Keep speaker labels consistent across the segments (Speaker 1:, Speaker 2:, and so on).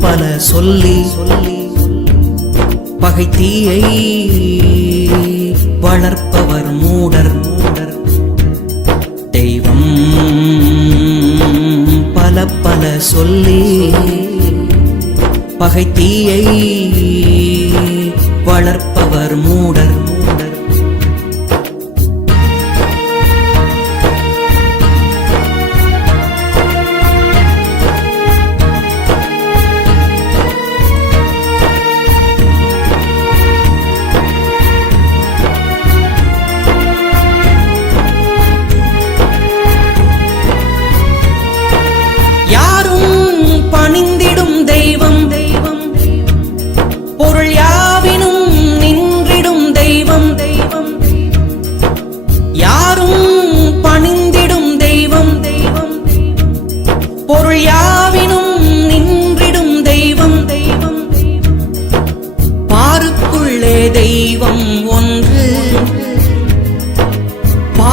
Speaker 1: பல சொல்லி சொல்லி பகைத்தீயை வளர்ப்பவர் மூடர். மூடர் தெய்வம் பல பல சொல்லி பகைத்தீயை வளர்ப்பவர் மூடர் மூடர்.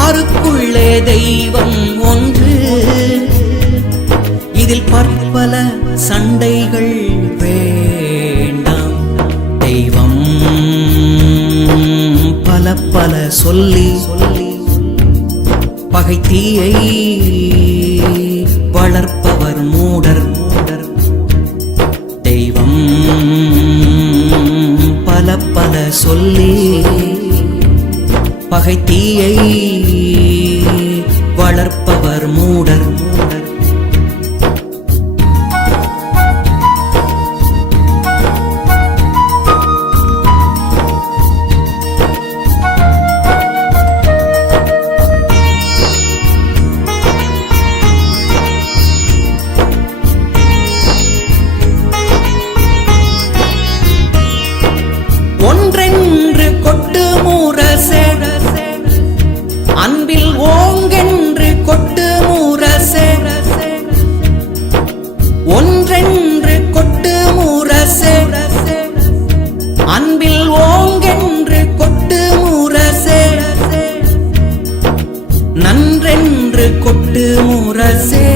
Speaker 1: யாருக்குள்ளே தெய்வம் ஒன்று. இதில் பற்பல சண்டைகள் வேண்டாம். தெய்வம் பல பல சொல்லி சொல்லி பகைத்தீயை வளர்ப்பவர் மூடர் மூடர். தெய்வம் பல பல சொல்லி பகைத்தீயை வளர்ப்பவர் மூடர். கொட்டு முரசே.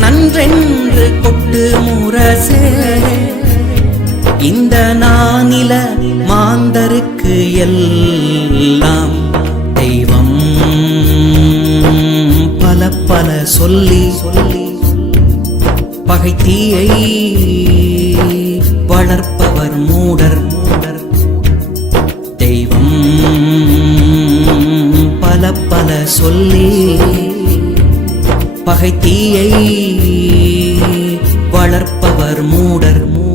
Speaker 1: நன்றென்று கொட்டு முரசே. இந்த நானில மாந்தருக்கு எல்லாம் தெய்வம். பல பல சொல்லி சொல்லி பகைத்தீயை வளர்ப்பவர் மூடர். பல பல சொல்லி பகைத்தீயை வளர்ப்பவர் மூடர் மூ